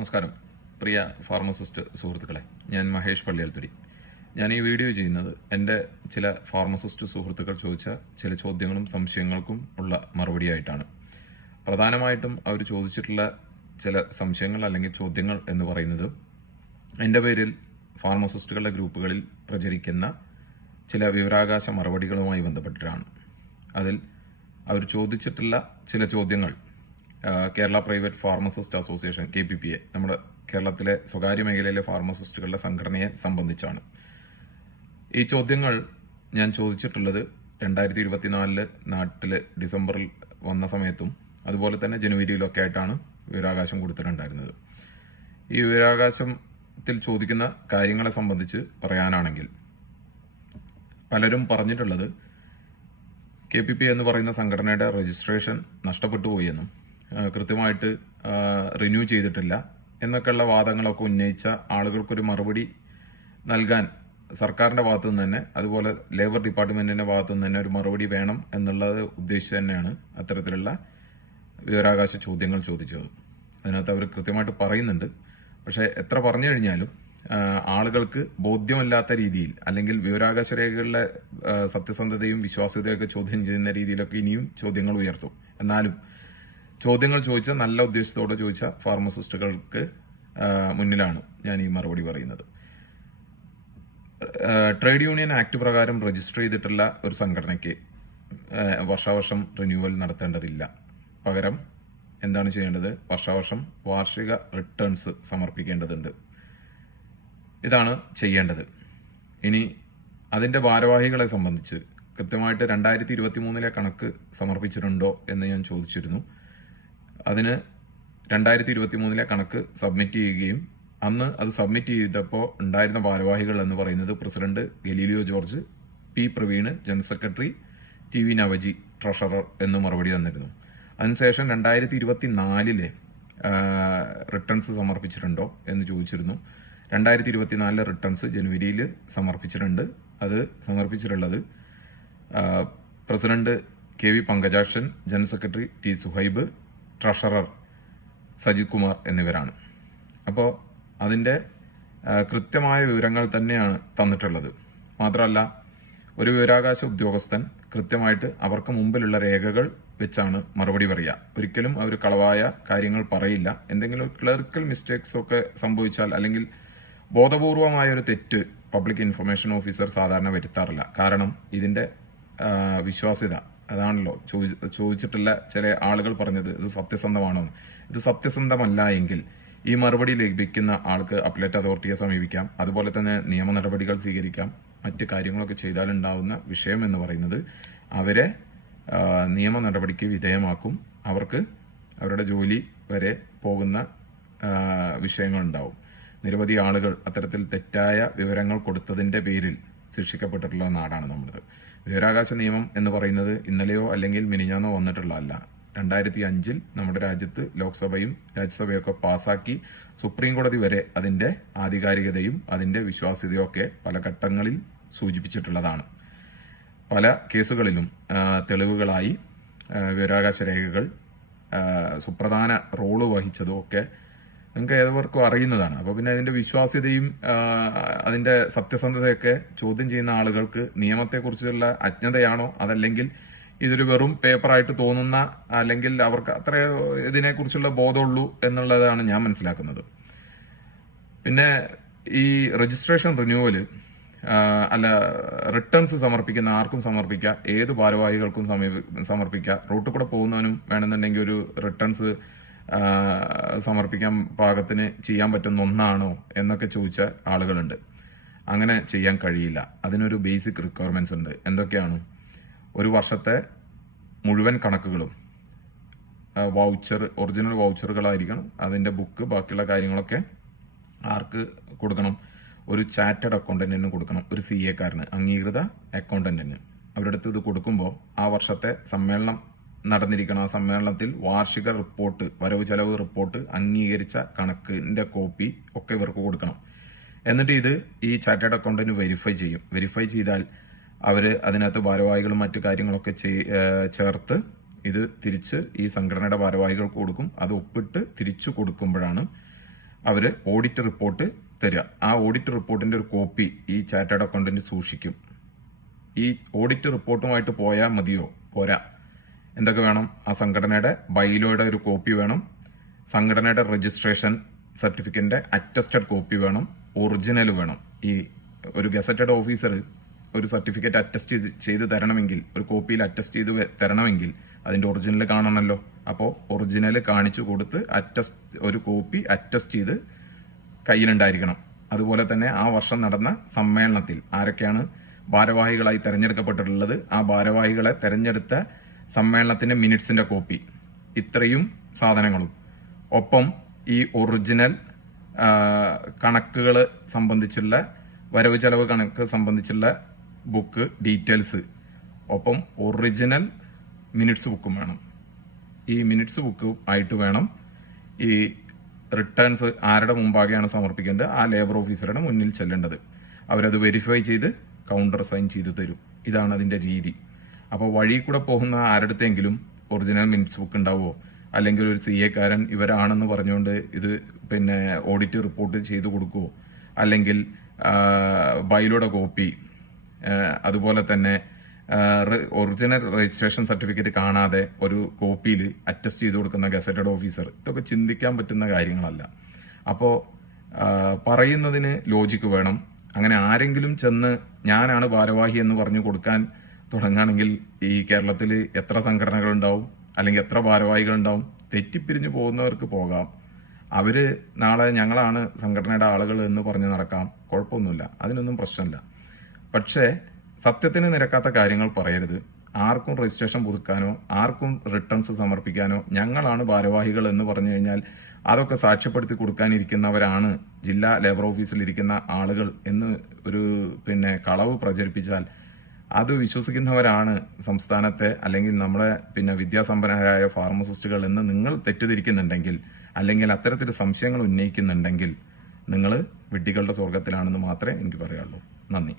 നമസ്കാരം. പ്രിയ ഫാർമസിസ്റ്റ് സുഹൃത്തുക്കളെ ഞാൻ മഹേഷ് പള്ളിയൽത്തുടി. ഞാൻ ഈ വീഡിയോ ചെയ്യുന്നത് എന്റെ ചില ഫാർമസിസ്റ്റ് സുഹൃത്തുക്കൾ ചോദിച്ച ചില ചോദ്യങ്ങളും സംശയങ്ങൾക്കും ഉള്ള മറുപടിയായിട്ടാണ്. പ്രധാനമായിട്ടും അവർ ചോദിച്ചിട്ടുള്ള ചില സംശയങ്ങൾ അല്ലെങ്കിൽ ചോദ്യങ്ങൾ എന്ന് പറയുന്നത് എന്റെ പേരിൽ ഫാർമസിസ്റ്റുകളുടെ ഗ്രൂപ്പുകളിൽ പ്രചരിക്കുന്ന ചില വിവരാകാശ മറുപടികളുമായി ബന്ധപ്പെട്ടിട്ടാണ്. അതിൽ അവർ ചോദിച്ചിട്ടുള്ള ചില ചോദ്യങ്ങൾ Kerala private pharmacist association K P P A നമ്മുടെ കേരളത്തിലെ സ്വകാര്യ മേഖലയിലെ ഫാർമസിസ്റ്റുകളുടെ സംഘടനയെ സംബന്ധിച്ചാണ്. ഈ ചോദ്യങ്ങൾ ഞാൻ ചോദിച്ചിട്ടുള്ളത് രണ്ടായിരത്തി ഇരുപത്തിനാലിൽ നാട്ടിൽ ഡിസംബറിൽ വന്ന സമയത്തും അതുപോലെ തന്നെ ജനുവരിയിലൊക്കെ ആയിട്ടാണ് വിവരാകാശം കൊടുത്തിട്ടുണ്ടായിരുന്നത്. ഈ വിവരാകാശത്തിൽ ചോദിക്കുന്ന കാര്യങ്ങളെ സംബന്ധിച്ച് പറയാനാണെങ്കിൽ പലരും പറഞ്ഞിട്ടുള്ളത് കെ പി പി എന്ന് പറയുന്ന സംഘടനയുടെ രജിസ്ട്രേഷൻ നഷ്ടപ്പെട്ടു പോയെന്നും ആ, കൃത്യമായിട്ട് റിന്യൂ ചെയ്തിട്ടില്ല എന്നൊക്കെയുള്ള വാദങ്ങളൊക്കെ ഉന്നയിച്ച ആളുകൾക്കൊരു മറുപടി നൽകാൻ സർക്കാരിന്റെ ഭാഗത്തു നിന്ന് തന്നെ അതുപോലെ ലേബർ ഡിപ്പാർട്ട്മെന്റിന്റെ ഭാഗത്തു നിന്ന് തന്നെ ഒരു മറുപടി വേണം എന്നുള്ളത് ഉദ്ദേശിച്ച് തന്നെയാണ് അത്തരത്തിലുള്ള വിവരാകാശ ചോദ്യങ്ങൾ ചോദിച്ചത്. അതിനകത്ത് അവർ കൃത്യമായിട്ട് പറയുന്നുണ്ട്. പക്ഷേ എത്ര പറഞ്ഞു കഴിഞ്ഞാലും ആളുകൾക്ക് ബോധ്യമല്ലാത്ത രീതിയിൽ അല്ലെങ്കിൽ വിവരാകാശ രേഖകളിലെ സത്യസന്ധതയും വിശ്വാസ്യതയൊക്കെ ചോദ്യം ചെയ്യുന്ന രീതിയിലൊക്കെ ഇനിയും ചോദ്യങ്ങൾ ഉയർത്തും. എന്നാലും ചോദ്യങ്ങൾ ചോദിച്ച നല്ല ഉദ്ദേശത്തോടെ ചോദിച്ച ഫാർമസിസ്റ്റുകൾക്ക് മുന്നിലാണ് ഞാൻ ഈ മറുപടി പറയുന്നത്. ട്രേഡ് യൂണിയൻ ആക്ട് പ്രകാരം രജിസ്റ്റർ ചെയ്തിട്ടുള്ള ഒരു സംഘടനയ്ക്ക് വർഷാവർഷം റിന്യൂവൽ നടത്തേണ്ടതില്ല. പകരം എന്താണ് ചെയ്യേണ്ടത്? വർഷാവർഷം വാർഷിക റിട്ടേൺസ് സമർപ്പിക്കേണ്ടതുണ്ട്. ഇതാണ് ചെയ്യേണ്ടത്. ഇനി അതിന്റെ ഭാരവാഹികളെ സംബന്ധിച്ച് കൃത്യമായിട്ട് രണ്ടായിരത്തി ഇരുപത്തി മൂന്നിലെ കണക്ക് സമർപ്പിച്ചിട്ടുണ്ടോ എന്ന് ഞാൻ ചോദിച്ചിരുന്നു. അതിന് രണ്ടായിരത്തി ഇരുപത്തി മൂന്നിലെ കണക്ക് സബ്മിറ്റ് ചെയ്യുകയും അന്ന് അത് സബ്മിറ്റ് ചെയ്തപ്പോൾ ഉണ്ടായിരുന്ന ഭാരവാഹികൾ എന്ന് പറയുന്നത് president Galileo George P Praveen general secretary T V Navaji treasurer എന്ന് മറുപടി തന്നിരുന്നു. അതിനുശേഷം രണ്ടായിരത്തി ഇരുപത്തി നാലിലെ റിട്ടേൺസ് സമർപ്പിച്ചിട്ടുണ്ടോ എന്ന് ചോദിച്ചിരുന്നു. രണ്ടായിരത്തി ഇരുപത്തിനാലിലെ റിട്ടേൺസ് ജനുവരിയിൽ സമർപ്പിച്ചിട്ടുണ്ട്. അത് സമർപ്പിച്ചിട്ടുള്ളത് president K V Pankajakshan general secretary T Suhaib treasurer Sajith Kumar എന്നിവരാണ്. അപ്പോൾ അതിന്റെ കൃത്യമായ വിവരങ്ങൾ തന്നെയാണ് തന്നിട്ടുള്ളത്. മാത്രമല്ല ഒരു വിവരാകാശ ഉദ്യോഗസ്ഥൻ കൃത്യമായിട്ട് അവർക്ക് മുമ്പിലുള്ള രേഖകൾ വെച്ചാണ് മറുപടി പറയുക. ഒരിക്കലും അവർ കളവായ കാര്യങ്ങൾ പറയില്ല. എന്തെങ്കിലും ക്ലറിക്കൽ മിസ്റ്റേക്സ് ഒക്കെ സംഭവിച്ചാൽ അല്ലെങ്കിൽ ബോധപൂർവമായ ഒരു തെറ്റ് പബ്ലിക് ഇൻഫർമേഷൻ ഓഫീസർ സാധാരണ വരുത്താറില്ല. കാരണം ഇതിന്റെ വിശ്വാസ്യത അതാണല്ലോ ചോദി- ചോദിച്ചിട്ടുള്ള ചില ആളുകൾ പറഞ്ഞത്. ഇത് സത്യസന്ധമാണോ? ഇത് സത്യസന്ധമല്ല എങ്കിൽ ഈ മറുപടി ലഭിക്കുന്ന ആൾക്ക് അപ്പലേറ്റ് അതോറിറ്റിയെ സമീപിക്കാം. അതുപോലെ തന്നെ നിയമ നടപടികൾ സ്വീകരിക്കാം. മറ്റ് കാര്യങ്ങളൊക്കെ ചെയ്താലുണ്ടാവുന്ന വിഷയം എന്ന് പറയുന്നത് അവരെ നിയമ നടപടിക്ക് വിധേയമാക്കും. അവർക്ക് അവരുടെ ജോലി വരെ പോകുന്ന വിഷയങ്ങളുണ്ടാവും. നിരവധി ആളുകൾ അത്തരത്തിൽ തെറ്റായ വിവരങ്ങൾ കൊടുത്തതിന്റെ പേരിൽ ശിക്ഷിക്കപ്പെട്ടിട്ടുള്ള നാടാണ് നമ്മുടേത് വിവരാകാശ നിയമം എന്ന് പറയുന്നത് ഇന്നലെയോ അല്ലെങ്കിൽ മിനിഞ്ഞാന്നോ വന്നിട്ടുള്ളതല്ല. രണ്ടായിരത്തി അഞ്ചിൽ നമ്മുടെ രാജ്യത്ത് ലോക്സഭയും രാജ്യസഭയൊക്കെ പാസാക്കി സുപ്രീം കോടതി വരെ അതിന്റെ ആധികാരികതയും അതിന്റെ വിശ്വാസ്യതയും ഒക്കെ പല ഘട്ടങ്ങളിൽ സൂചിപ്പിച്ചിട്ടുള്ളതാണ്. പല കേസുകളിലും തെളിവുകളായി വിവരാകാശ രേഖകൾ സുപ്രധാന റോൾ വഹിച്ചതും ഒക്കെ നിങ്ങൾക്ക് ഏവർക്കും അറിയുന്നതാണ്. അപ്പോൾ പിന്നെ അതിന്റെ വിശ്വാസ്യതയും അതിന്റെ സത്യസന്ധതയൊക്കെ ചോദ്യം ചെയ്യുന്ന ആളുകൾക്ക് നിയമത്തെക്കുറിച്ചുള്ള അജ്ഞതയാണോ? അതല്ലെങ്കിൽ ഇതൊരു വെറും പേപ്പറായിട്ട് തോന്നുന്ന അല്ലെങ്കിൽ അവർക്ക് അത്ര ഇതിനെക്കുറിച്ചുള്ള ബോധമുള്ളൂ എന്നുള്ളതാണ് ഞാൻ മനസ്സിലാക്കുന്നത്. പിന്നെ ഈ രജിസ്ട്രേഷൻ റിന്യൂവൽ അല്ല റിട്ടേൺസ് സമർപ്പിക്കുന്ന ആർക്കും സമർപ്പിക്കാം ഏത് ഭാരവാഹികൾക്കും സമീപ- സമർപ്പിക്കാം റൂട്ടിൽ കൂടെ പോകുന്നവനും വേണമെന്നുണ്ടെങ്കിൽ ഒരു റിട്ടേൺസ് സമർപ്പിക്കാൻ പാകത്തിന് ചെയ്യാൻ പറ്റുന്ന ഒന്നാണോ എന്നൊക്കെ ചോദിച്ച ആളുകളുണ്ട്. അങ്ങനെ ചെയ്യാൻ കഴിയില്ല. അതിനൊരു ബേസിക് റിക്വയർമെന്റ്സ് ഉണ്ട്. എന്തൊക്കെയാണ്? ഒരു വർഷത്തെ മുഴുവൻ കണക്കുകളും വൗച്ചർ ഒറിജിനൽ വൗച്ചറുകളായിരിക്കണം അതിന്റെ ബുക്ക് ബാക്കിയുള്ള കാര്യങ്ങളൊക്കെ ആർക്ക് കൊടുക്കണം? ഒരു ചാറ്റഡ് അക്കൗണ്ടന്റിന് കൊടുക്കണം. ഒരു സി എക്കാരന് അംഗീകൃത അക്കൗണ്ടന്റിന് അവരുടെ അടുത്ത് ഇത് കൊടുക്കുമ്പോൾ ആ വർഷത്തെ സമ്മേളനം നടന്നിരിക്കണം ആ സമ്മേളനത്തിൽ. വാർഷിക റിപ്പോർട്ട് വരവ് ചെലവ് റിപ്പോർട്ട് അംഗീകരിച്ച കണക്കിന്റെ കോപ്പി ഒക്കെ ഇവർക്ക് കൊടുക്കണം. എന്നിട്ട് ഇത് ഈ ചാർട്ടേഡ് അക്കൗണ്ടന്റ് വെരിഫൈ ചെയ്യും. വെരിഫൈ ചെയ്താൽ അവർ അതിനകത്ത് ഭാരവാഹികളും മറ്റു കാര്യങ്ങളൊക്കെ ചേർത്ത് ഇത് തിരിച്ച് ഈ സംഘടനയുടെ ഭാരവാഹികൾക്ക് കൊടുക്കും. അത് ഒപ്പിട്ട് തിരിച്ചു കൊടുക്കുമ്പോഴാണ് അവർ ഓഡിറ്റ് റിപ്പോർട്ട് തരിക ആ ഓഡിറ്റ് റിപ്പോർട്ടിന്റെ ഒരു കോപ്പി ഈ ചാർട്ടേഡ് അക്കൗണ്ടന്റ് സൂക്ഷിക്കും. ഈ ഓഡിറ്റ് റിപ്പോർട്ടുമായിട്ട് പോയാൽ മതിയോ? പോരാ. എന്തൊക്കെ വേണം? ആ സംഘടനയുടെ ബൈലോയുടെ ഒരു കോപ്പി വേണം. സംഘടനയുടെ രജിസ്ട്രേഷൻ സർട്ടിഫിക്കറ്റിന്റെ അറ്റസ്റ്റഡ് കോപ്പി വേണം. ഒറിജിനൽ വേണം. ഈ ഒരു ഗസറ്റഡ് ഓഫീസർ ഒരു സർട്ടിഫിക്കറ്റ് അറ്റസ്റ്റ് ചെയ്ത് ചെയ്ത് തരണമെങ്കിൽ ഒരു കോപ്പിയിൽ അറ്റസ്റ്റ് ചെയ്ത് തരണമെങ്കിൽ അതിന്റെ ഒറിജിനൽ കാണണമല്ലോ അപ്പോൾ ഒറിജിനൽ കാണിച്ചു കൊടുത്ത് അറ്റസ്റ്റ് ഒരു കോപ്പി അറ്റസ്റ്റ് ചെയ്ത് കയ്യിലുണ്ടായിരിക്കണം. അതുപോലെ തന്നെ ആ വർഷം നടന്ന സമ്മേളനത്തിൽ ആരൊക്കെയാണ് ഭാരവാഹികളായി തെരഞ്ഞെടുക്കപ്പെട്ടിട്ടുള്ളത്? ആ ഭാരവാഹികളെ തെരഞ്ഞെടുത്ത സമ്മേളനത്തിന്റെ മിനിറ്റ്സിന്റെ കോപ്പി. ഇത്രയും സാധനങ്ങളും. ഒപ്പം ഈ ഒറിജിനൽ കണക്കുകൾ സംബന്ധിച്ചുള്ള വരവ് ചെലവ് കണക്ക് സംബന്ധിച്ചുള്ള ബുക്ക് ഡീറ്റെയിൽസ്. ഒപ്പം ഒറിജിനൽ മിനിറ്റ്സ് ബുക്കും വേണം. ഈ മിനിറ്റ്സ് ബുക്ക് ആയിട്ട് വേണം ഈ റിട്ടേൺസ് ആരുടെ മുമ്പാകെയാണ് സമർപ്പിക്കേണ്ടത്? ആ ലേബർ ഓഫീസറുടെ മുന്നിൽ ചെല്ലേണ്ടത്. അവരത് വെരിഫൈ ചെയ്ത് കൗണ്ടർ സൈൻ ചെയ്ത് തരും. ഇതാണ് അതിന്റെ രീതി. അപ്പോൾ വഴി കൂടെ പോകുന്ന ആരുടെത്തെങ്കിലും ഒറിജിനൽ മിനിറ്റ്സ് ബുക്ക് ഉണ്ടാവുമോ അല്ലെങ്കിൽ ഒരു സി എക്കാരൻ ഇവരാണെന്ന് പറഞ്ഞുകൊണ്ട് ഇത് പിന്നെ ഓഡിറ്റ് റിപ്പോർട്ട് ചെയ്തു കൊടുക്കുമോ അല്ലെങ്കിൽ ബൈലോയുടെ കോപ്പി അതുപോലെ തന്നെ ഒറിജിനൽ രജിസ്ട്രേഷൻ സർട്ടിഫിക്കറ്റ് കാണാതെ ഒരു കോപ്പിയിൽ അറ്റസ്റ്റ് ചെയ്ത് കൊടുക്കുന്ന ഗസറ്റഡ് ഓഫീസർ ഇതൊക്കെ ചിന്തിക്കാൻ പറ്റുന്ന കാര്യങ്ങളല്ല. അപ്പോൾ പറയുന്നതിന് ലോജിക്ക് വേണം. അങ്ങനെ ആരെങ്കിലും ചെന്ന് ഞാനാണ് ഭാരവാഹി എന്ന് പറഞ്ഞു കൊടുക്കാൻ തുടങ്ങുകയാണെങ്കിൽ ഈ കേരളത്തിൽ എത്ര സംഘടനകൾ ഉണ്ടാവും അല്ലെങ്കിൽ എത്ര ഭാരവാഹികൾ ഉണ്ടാവും തെറ്റിപ്പിരിഞ്ഞു പോകുന്നവർക്ക് പോകാം. അവർ നാളെ ഞങ്ങളാണ് സംഘടനയുടെ ആളുകൾ എന്ന് പറഞ്ഞ് നടക്കാം. കുഴപ്പമൊന്നുമില്ല. അതിനൊന്നും പ്രശ്നമില്ല. പക്ഷേ സത്യത്തിന് നിരക്കാത്ത കാര്യങ്ങൾ പറയരുത്. ആർക്കും രജിസ്ട്രേഷൻ പുതുക്കാനോ ആർക്കും റിട്ടേൺസ് സമർപ്പിക്കാനോ ഞങ്ങളാണ് ഭാരവാഹികൾ എന്ന് പറഞ്ഞു കഴിഞ്ഞാൽ അതൊക്കെ സാക്ഷ്യപ്പെടുത്തി കൊടുക്കാനിരിക്കുന്നവരാണ് ജില്ലാ ലേബർ ഓഫീസിൽ ഇരിക്കുന്ന ആളുകൾ എന്ന് ഒരു പിന്നെ കളവ് പ്രചരിപ്പിച്ചാൽ അത് വിശ്വസിക്കുന്നവരാണ് സംസ്ഥാനത്തെ അല്ലെങ്കിൽ നമ്മളെ പിന്നെ വിദ്യാസമ്പന്നരായ ഫാർമസിസ്റ്റുകൾ എന്ന് നിങ്ങൾ തെറ്റിദ്ധരിക്കുന്നുണ്ടെങ്കിൽ അല്ലെങ്കിൽ അത്തരത്തിൽ സംശയങ്ങൾ ഉന്നയിക്കുന്നുണ്ടെങ്കിൽ നിങ്ങൾ വിഡ്ഢികളുടെ സ്വർഗത്തിലാണെന്ന് മാത്രമേ എനിക്ക് പറയാനുള്ളൂ. നന്ദി.